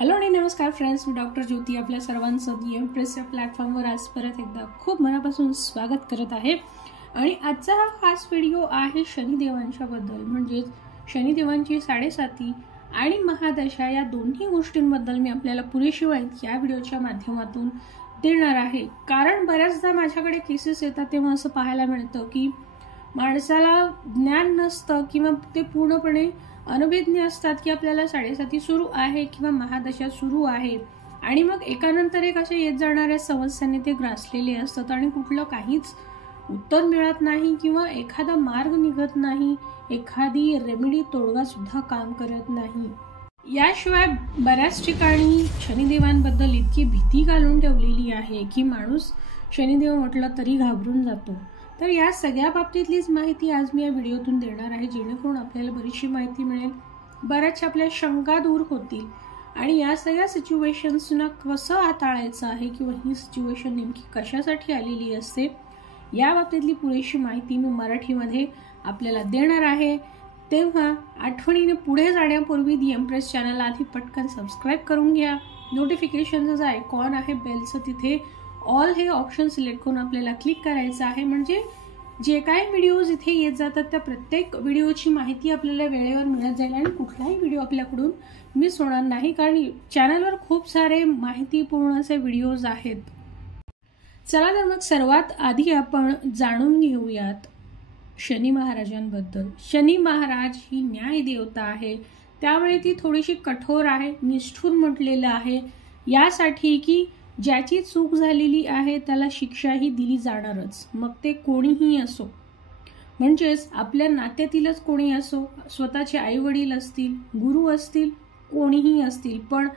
Hello आणि नमस्कार friends, मी doctor ज्योती आपल्या सर्वांचं एम्प्रेस या प्लॅटफॉर्मवर आज परत एकदा खूप मनापासून स्वागत करत आहे। आणि आजचा हा खास व्हिडिओ आहे शनिदेवांच्या बद्दल, म्हणजे शनिदेवांची 7.5 आणि महादशा या दोन्ही गोष्टींबद्दल मी आपल्याला पुरेशी माहिती या व्हिडिओच्या माध्यमातून देणार आहे। कारण बऱ्याचदा माझ्याकडे केसेस येतात तेव्हा असं पाहायला मिळतं की माणसाला ज्ञान नसतं किंवा ते पूर्णपणे अनभिज्ञ असतात की आपल्याला 7.5 सुरू आहे किंवा महादशा सुरू आहे, आणि मग एकानंतर एक अशा येत जाणाऱ्या समस्यांनी ते ग्रासलेले असतात आणि कुठलं काहीच उत्तर मिळत नाही किंवा एखादा मार्ग निघत नाही, एखादी रेमेडी तोडगा सुद्धा काम करत नाही। याशिवाय बऱ्याच ठिकाणी शनिदेवांबद्दल इतकी भीती घालून ठेवलेली आहे की माणूस शनिदेव म्हटलं तरी घाबरून जातो। तर या सगळ्या बाबतीतलीच माहिती आज मी या व्हिडिओतून देणार आहे, जेणेकरून आपल्याला बरीचशी माहिती मिळेल, बऱ्याचशा आपल्या शंका दूर होतील आणि या सगळ्या सिच्युएशन्सना कसं हाताळायचं आहे किंवा ही सिच्युएशन नेमकी कशासाठी आलेली असते या बाबतीतली पुरेशी माहिती मी मराठीमध्ये आपल्याला देणार आहे। तेव्हा आठवणीने पुढे जाण्यापूर्वी दी एम्प्रेस चॅनल आधी पटकन सबस्क्राईब करून घ्या। नोटिफिकेशनचं जे आयकॉन आहे बेलचं, तिथे ऑल हे ऑप्शन सिलेक्ट करून आपल्याला क्लिक करायचं आहे, म्हणजे जे काही व्हिडिओज इथे येत जातात त्या प्रत्येक व्हिडिओची माहिती आपल्याला वेळेवर मिळत जाईल आणि कुठलाही व्हिडिओ आपल्याकडून मिस होणार नाही, कारण चॅनलवर खूप सारे माहितीपूर्ण असे व्हिडिओज आहेत। चला तर मग सर्वात आधी आपण जाणून घेऊयात शनी महाराजांबद्दल। शनी महाराज ही न्याय देवता आहे, त्यामुळे ती थोडीशी कठोर आहे, निष्ठुर म्हटलेलं आहे, यासाठी की ज्याची चूक झालेली आहे त्याला शिक्षाही दिली जाणारच, मग ते कोणीही असो, म्हणजेच आपल्या नात्यातीलच कोणी असो, स्वतःचे आई वडील असतील, गुरु असतील, कोणीही असतील, पण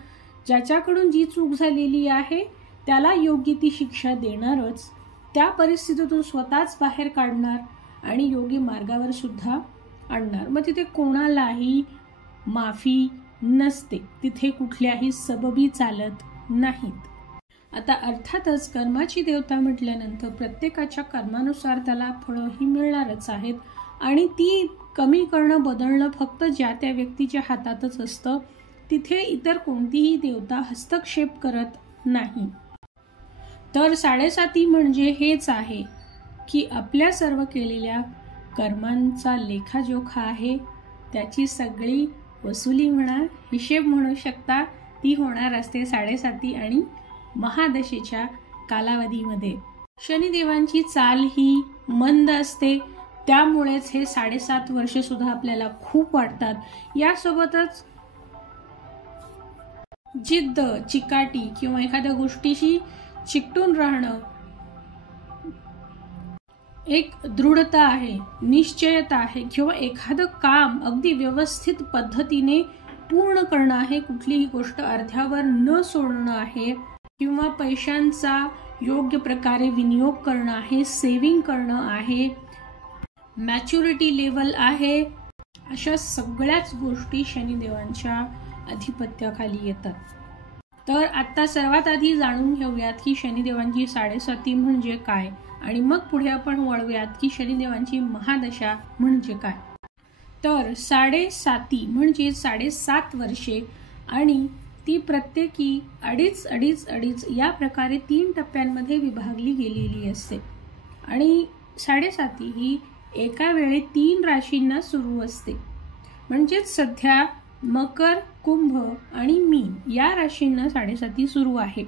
ज्याच्याकडून जी चूक झालेली आहे त्याला योग्य ती शिक्षा देणारच, त्या परिस्थितीतून स्वतःच बाहेर काढणार आणि योग्य मार्गावर सुद्धा आणणार। मग तिथे कोणालाही माफी नसते, तिथे कुठल्याही सबबी चालत नाहीत। आता अर्थातच कर्माची देवता म्हटल्यानंतर प्रत्येकाच्या कर्मानुसार त्याला फळंही मिळणारच आहेत आणि ती कमी करणं बदलणं फक्त ज्या त्या व्यक्तीच्या हातातच असतं, तिथे इतर कोणतीही देवता हस्तक्षेप करत नाही। तर 7.5 म्हणजे हेच आहे की आपल्या सर्व केलेल्या कर्मांचा लेखाजोखा आहे, त्याची सगळी वसुली म्हणा, हिशेब म्हणू शकता, ती होणार असते 7.5 आणि महादशेच्या कालावधीमध्ये। शनिदेवांची चाल ही मंद असते, त्यामुळेच हे 7.5 वर्ष सुद्धा आपल्याला खूप वाटतात। यासोबतच जिद्द, चिकाटी किंवा एखाद्या गोष्टीशी चिकटून राहणं, एक दृढता आहे, निश्चयता आहे किंवा एखादं काम अगदी व्यवस्थित पद्धतीने पूर्ण करणं आहे, कुठलीही गोष्ट अर्ध्यावर न सोडणं आहे किंवा पैशांचा योग्य प्रकारे विनियोग करणं आहे, सेव्हिंग करणं आहे, मॅच्युरिटी लेवल आहे, अशा सगळ्याच गोष्टी शनिदेवांच्या अधिपत्याखाली येतात। तर आता सर्वात आधी जाणून घेऊयात की शनिदेवांची 7.5 म्हणजे काय आणि मग पुढे आपण वळूयात की शनिदेवांची महादशा म्हणजे काय। तर 7.5 म्हणजे 7.5 वर्षे आणि ती प्रत्येकी अडीच या प्रकारे 3 टप्प्यांमध्ये विभागली गेलेली असते आणि 7.5 ही एका वेळी 3 राशींना सुरू असते, म्हणजेच सध्या मकर, कुंभ आणि मीन या राशींना 7.5 सुरू आहे।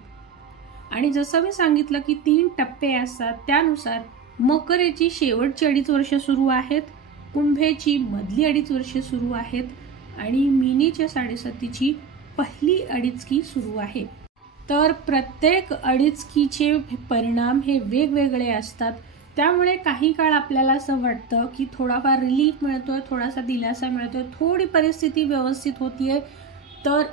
आणि जसं मी सांगितलं की 3 टप्पे असतात, त्यानुसार मकरेची शेवटची 2.5 वर्ष सुरू आहेत, कुंभेची मधली 2.5 वर्ष सुरू आहेत आणि मीनेच्या 7.5ची पहिली 2.5 सुरू आहे। तर प्रत्येक 2.5चे परिणाम हे वेगवेगळे असतात, त्यामुळे काही काळ आपल्याला असं वाटतं की थोडाफार रिलीफ मिळतोय, थोडासा दिलासा मिळतोय, थोडी परिस्थिती व्यवस्थित होतीये, तर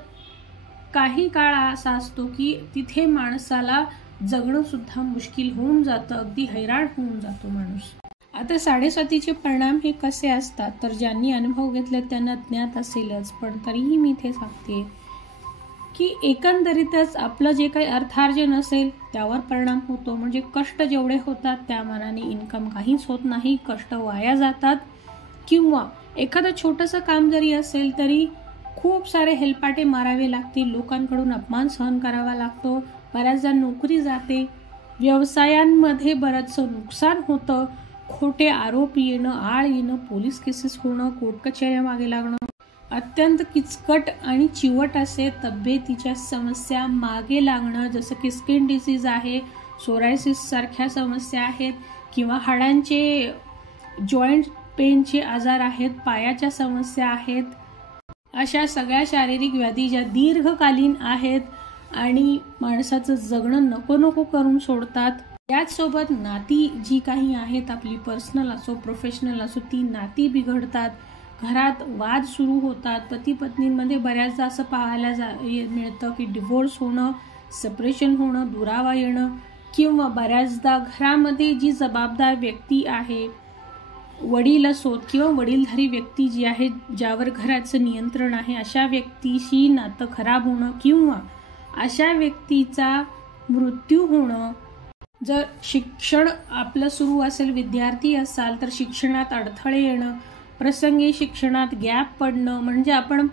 काही काळ असा असतो की तिथे माणसाला जगणं सुद्धा मुश्किल होऊन जातं, अगदी हैराण होऊन जातो माणूस। आता 7.5चे परिणाम हे कसे असतात, तर ज्यांनी अनुभव घेतले त्यांना ज्ञात असेलच, पण तरीही मी इथे सांगते की एकंदरीतच आपलं जे काही अर्थार्जन असेल त्यावर परिणाम होतो, म्हणजे कष्ट जेवढे होतात त्या मानाने इन्कम काहीच होत नाही, कष्ट वाया जातात, किंवा एखादं छोटंसं काम जरी असेल तरी खूप सारे हेलपाटे मारावे लागतील, लोकांकडून अपमान सहन करावा लागतो, बऱ्याचदा नोकरी जाते, व्यवसायांमध्ये बरंचसं नुकसान होतं, खोटे आरोप येणं, आळ येणं, पोलीस केसेस होणं, कोर्ट कचेऱ्या मागे लागणं, अत्यंत किचकट आणि चिवट असे तब्येतीच्या समस्या मागे लागणं, जसं की स्किन डिसीज आहे, सोरायसिस सारख्या समस्या आहेत, किंवा हाडांचे जॉईंट पेनचे आजार आहेत, पायाच्या समस्या आहेत, अशा सगळ्या शारीरिक व्याधी ज्या दीर्घकालीन आहेत आणि माणसाचं जगणं नको नको करून सोडतात. याचसोबत नाती जी काही आहेत आपली, पर्सनल असो प्रोफेशनल असो, ती नाती बिघडतात, घरात वाद सुरू होतात, पती पत्नींमध्ये बऱ्याचदा असं पाहायला मिळतं की डिवोर्स होणं, सेपरेशन होणं, दुरावा येणं, किंवा बऱ्याचदा घरामध्ये जी जबाबदार व्यक्ती आहे, वडील असोत किंवा वडीलधारी व्यक्ती जी आहे, ज्यावर घराचं नियंत्रण आहे, अशा व्यक्तीशी नातं खराब होणं किंवा अशा व्यक्तीचा मृत्यू होणं. जर शिक्षण आपलं सुरू असेल, विद्यार्थी असाल तर शिक्षणात अडथळे येणं, प्रसंगी शिक्षणात गॅप पडणं, म्हणजे आपण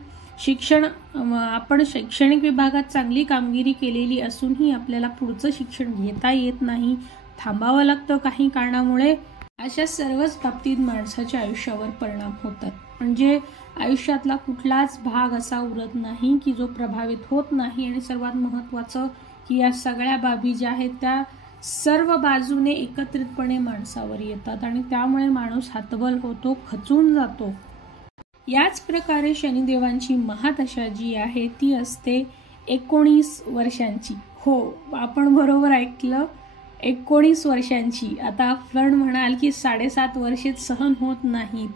शैक्षणिक विभागात चांगली कामगिरी केलेली असूनही आपल्याला पुढचं शिक्षण घेता येत नाही, थांबावं लागतं काही कारणामुळे. अशा सर्वच बाबतीत माणसाच्या आयुष्यावर परिणाम होतात. म्हणजे आयुष्यातला कुठलाच भाग असा उरत नाही की जो प्रभावित होत नाही. आणि सर्वात महत्त्वाचं की या सगळ्या बाबी ज्या आहेत त्या सर्व बाजूने एकत्रितपणे माणसावर येतात आणि त्यामुळे माणूस हतबल होतो, खचून जातो. याच प्रकारे शनिदेवांची महादशा जी आहे ती असते 19 वर्षांची. हो, आपण बरोबर ऐकलं, 19 वर्षांची. आता आपण म्हणाल की 7.5 वर्षे सहन होत नाहीत,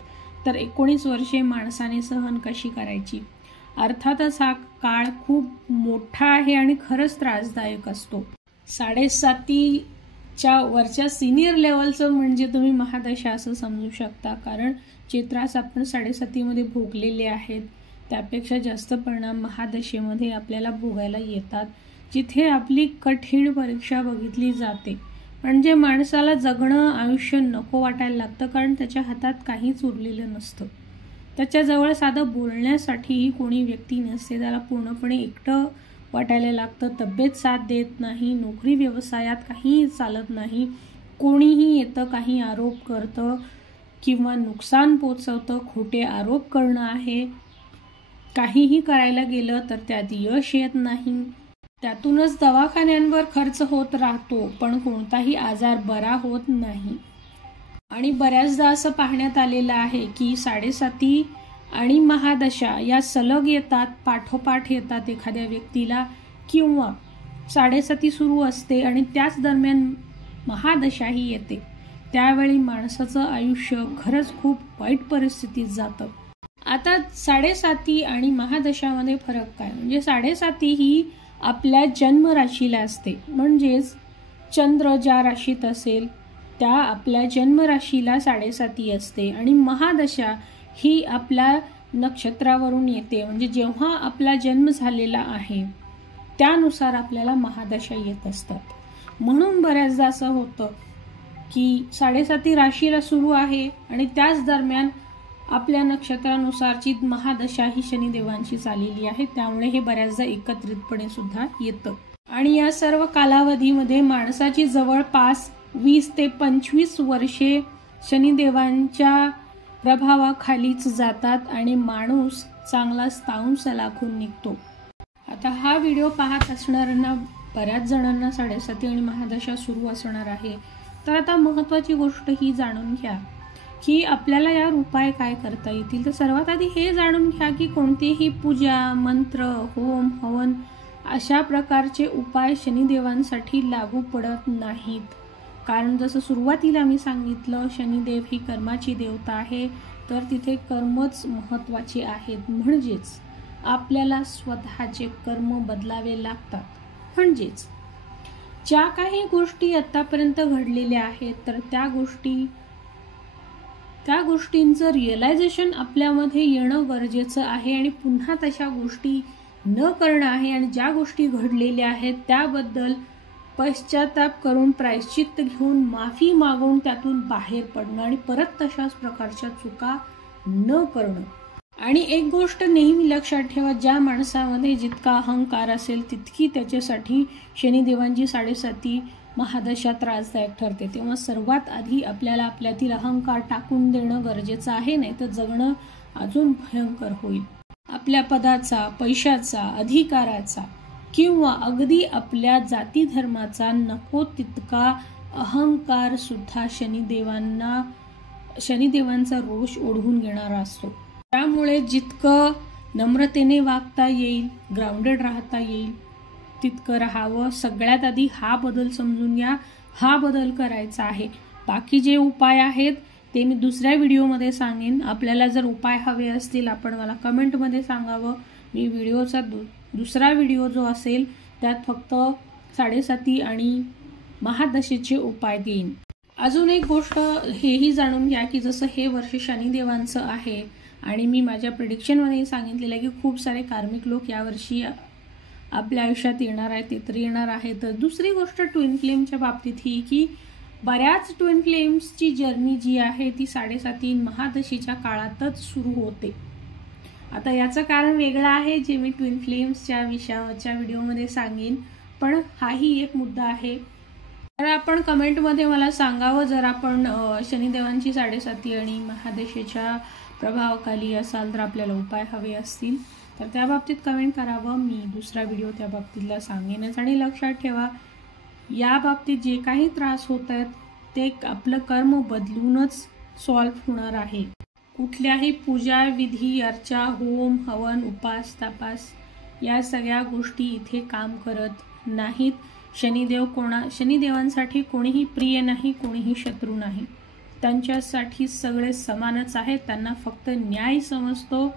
तर 19 वर्षे माणसाने सहन कशी करायची. अर्थातच हा काळ खूप मोठा आहे आणि खरंच त्रासदायक असतो. 7.5च्या वरच्या सिनियर लेवलचं म्हणजे तुम्ही महादशा असं समजू शकता, कारण जे त्रास आपण 7.5मध्ये भोगलेले आहेत त्यापेक्षा जास्त परिणाम महादशेमध्ये आपल्याला भोगायला येतात, जिथे आपली कठीण परीक्षा बघितली जाते. म्हणजे माणसाला जगणं, आयुष्य नको वाटायला लागतं, कारण त्याच्या हातात काहीच उरलेलं नसतं. त्याच्याजवळ साधं बोलण्यासाठीही कोणी व्यक्ती नसते, त्याला पूर्णपणे एकटं वाटायला लागतं, तब्येत साथ देत नाही, नोकरी व्यवसायात काहीही चालत नाही, कोणीही येतं काही आरोप करतं किंवा नुकसान पोचवतं, खोटे आरोप करणं आहे, काहीही करायला गेलं तर त्यात यश येत नाही, त्यातूनच दवाखान्यांवर खर्च होत राहतो, पण कोणताही आजार बरा होत नाही. आणि बऱ्याचदा असं पाहण्यात आलेलं आहे की 7.5 आणि महादशा या सलग येतात, पाठोपाठ येतात एखाद्या व्यक्तीला, किंवा 7.5 सुरू असते आणि त्याच दरम्यान महादशाही येते. त्यावेळी माणसाचं आयुष्य खरंच खूप वाईट परिस्थितीत जातं. आता 7.5 आणि महादशामध्ये फरक काय, म्हणजे 7.5 ही आपल्या जन्मराशीला असते, म्हणजेच चंद्र ज्या राशीत असेल त्या आपल्या जन्मराशीला 7.5 असते. आणि महादशा ही आपल्या नक्षत्रावरून येते, म्हणजे जेव्हा आपला जन्म झालेला आहे त्यानुसार आपल्याला महादशा येत असतात. म्हणून बऱ्याचदा असं होतं की 7.5 राशीला सुरू आहे आणि त्याच दरम्यान आपल्या नक्षत्रानुसारची महादशा ही शनिदेवांची चाललेली आहे, त्यामुळे हे बऱ्याचदा एकत्रितपणे सुद्धा येतं. आणि या सर्व कालावधीमध्ये माणसाची जवळपास 20 ते 25 वर्षे शनिदेवांच्या प्रभावाखालीच जातात आणि माणूस चांगला तावून सलाखून निघतो. आता हा व्हिडिओ पाहत असणाऱ्यांना बऱ्याच जणांना 7.5 आणि महादशा सुरू असणार आहे, तर आता महत्त्वाची गोष्ट ही जाणून घ्या की आपल्याला यावर उपाय काय करता येतील. तर सर्वात आधी हे जाणून घ्या की कोणतेही पूजा, मंत्र, होम, हवन अशा प्रकारचे उपाय शनिदेवांसाठी लागू पडत नाहीत. कारण जसं सुरुवातीला मी सांगितलं, शनिदेव ही कर्माची देवता आहे, तर तिथे कर्मच महत्त्वाचे आहेत. म्हणजेच आपल्याला स्वतःचे कर्म बदलावे लागतात. म्हणजेच ज्या काही गोष्टी आतापर्यंत घडलेल्या आहेत तर त्या गोष्टींचं रिअलायझेशन आपल्यामध्ये येणं गरजेचं आहे आणि पुन्हा तशा गोष्टी न करणं आहे. आणि ज्या गोष्टी घडलेल्या आहेत त्याबद्दल पश्चाताप करून, प्रायश्चित्त घेऊन, माफी मागून त्यातून बाहेर पडणं आणि परत तशाच प्रकारच्या चुका न करणं. आणि एक गोष्ट नेहमी लक्षात ठेवा, ज्या माणसामध्ये जितका अहंकार असेल तितकी त्याच्यासाठी शनिदेवांची 7.5 महादशा त्रासदायक ठरते. तेव्हा सर्वात आधी आपल्याला आपल्यातील अहंकार टाकून देणं गरजेचं आहे, नाही तर जगणं अजून भयंकर होईल. आपल्या पदाचा, पैशाचा, अधिकाराचा किंवा अगदी आपल्या जाती धर्माचा नको तितका अहंकार सुद्धा शनिदेवांचा रोष ओढवून घेणारा असतो. त्यामुळे जितकं नम्रतेने वागता येईल, ग्राउंडेड राहता येईल तितकं राहावं. सगळ्यात आधी हा बदल समजून घ्या, हा बदल करायचा आहे. बाकी जे उपाय आहेत ते मी दुसऱ्या व्हिडिओमध्ये सांगेन. आपल्याला जर उपाय हवे असतील आपण मला कमेंटमध्ये सांगावं. मी व्हिडिओचा दुसरा व्हिडिओ जो असेल त्यात फक्त 7.5 आणि महादशेचे उपाय देईन. अजून एक गोष्ट हेही जाणून घ्या की जसं हे वर्ष शनिदेवांचं आहे आणि मी माझ्या प्रिडिक्शनमध्ये सांगितलेलं आहे की खूप सारे कार्मिक लोक यावर्षी आपल्या आयुष्यात येणार आहेत, ते तरी येणार आहे. तर दुसरी गोष्ट ट्विन फ्लेमच्या बाबतीत ही की बऱ्याच ट्विन फ्लेम्सची जर्नी जी आहे ती 7.5 महादशीच्या काळातच सुरू होते. आता याचं कारण वेगळं आहे जे मी ट्विन फ्लेम्सच्या विषयावरच्या व्हिडिओमध्ये सांगेन, पण हाही एक मुद्दा आहे. तर आपण कमेंटमध्ये मला सांगावं जर आपण शनिदेवांची 7.5 आणि महादशेच्या प्रभावाखाली असाल तर आपल्याला उपाय हवे असतील तर त्या बाबतीत कमेंट करावं. मी दुसरा व्हिडिओ त्या बाबतीतला सांगेनच. आणि लक्षात ठेवा, या बाबतीत जे काही त्रास होत आहेत ते आपलं कर्म बदलूनच सॉल्व्ह होणार आहे. कुठल्याही पूजा, विधी, अर्चा, होम, हवन, उपास, तपास या सगळ्या गोष्टी इथे काम करत नाहीत. शनिदेवांसाठी कोणीही प्रिय नाही, कोणीही शत्रू नाही. त्यांच्यासाठी सगळे समानच आहेत. त्यांना फक्त न्याय समजतो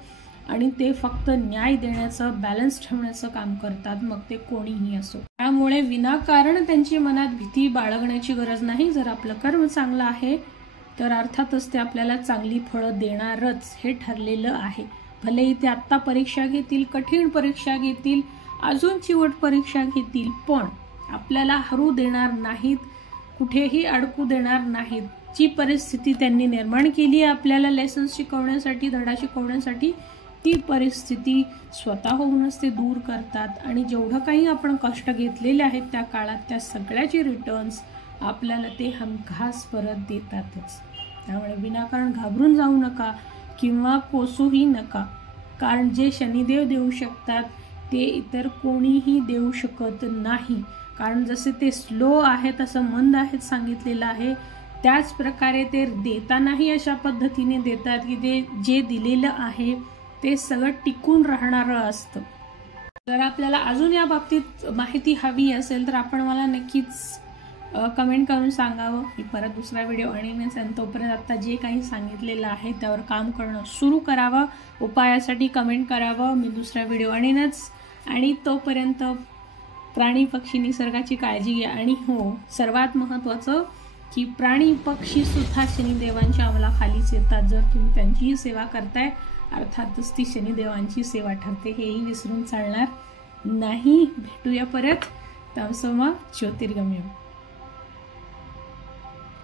आणि ते फक्त न्याय देण्याचं, बॅलन्स ठेवण्याचं काम करतात, मग ते कोणीही असो. त्यामुळे विनाकारण त्यांची मनात भीती बाळगण्याची गरज नाही. जर आपलं कर्म चांगलं आहे तर अर्थातच ते आपल्याला चांगली फळं देणारच, हे ठरलेलं आहे. भलेही ते आत्ता परीक्षा घेतील, कठीण परीक्षा घेतील, अजून चिवट परीक्षा घेतील, पण आपल्याला हरू देणार नाहीत, कुठेही अडकू देणार नाहीत. जी परिस्थिती त्यांनी निर्माण केली आहे आपल्याला लेसन्स शिकवण्यासाठी, धडा शिकवण्यासाठी, ती परिस्थिती स्वतःहूनच ते दूर करतात आणि जेवढं काही आपण कष्ट घेतलेले आहेत त्या काळात त्या सगळ्याचे रिटर्न्स आपल्याला ते हमखास परत देतातच. त्यामुळे विनाकारण घाबरून जाऊ नका किंवा कोसूही नका, कारण जे शनिदेव देऊ शकतात ते इतर कोणीही देऊ शकत नाही. कारण जसे ते स्लो आहेत, असं मंद आहेत सांगितलेलं आहे, त्याच प्रकारे ते देतानाही अशा पद्धतीने देतात की ते जे दिलेलं आहे ते सगळं टिकून राहणारं असतं. जर आपल्याला अजून या बाबतीत माहिती हवी असेल तर आपण मला नक्कीच कमेंट करून सांगावं. मी परत दुसरा व्हिडिओ आणीनच आणि तोपर्यंत आता जे काही सांगितलेलं आहे त्यावर काम करणं सुरू करावं. उपायासाठी कमेंट करावं. मी दुसरा व्हिडिओ आणीनच आणि तोपर्यंत प्राणी, पक्षी, निसर्गाची काळजी घ्या. आणि हो, सर्वात महत्त्वाचं की प्राणी, पक्षी सुद्धा शनिदेवांच्या अंमलाखालीच येतात. जर तुम्ही त्यांचीही सेवा करताय अर्थातच ती शनिदेवांची सेवा ठरते, हेही विसरून चालणार नाही. भेटूया परत. तमसोमा ज्योतिर्गमय.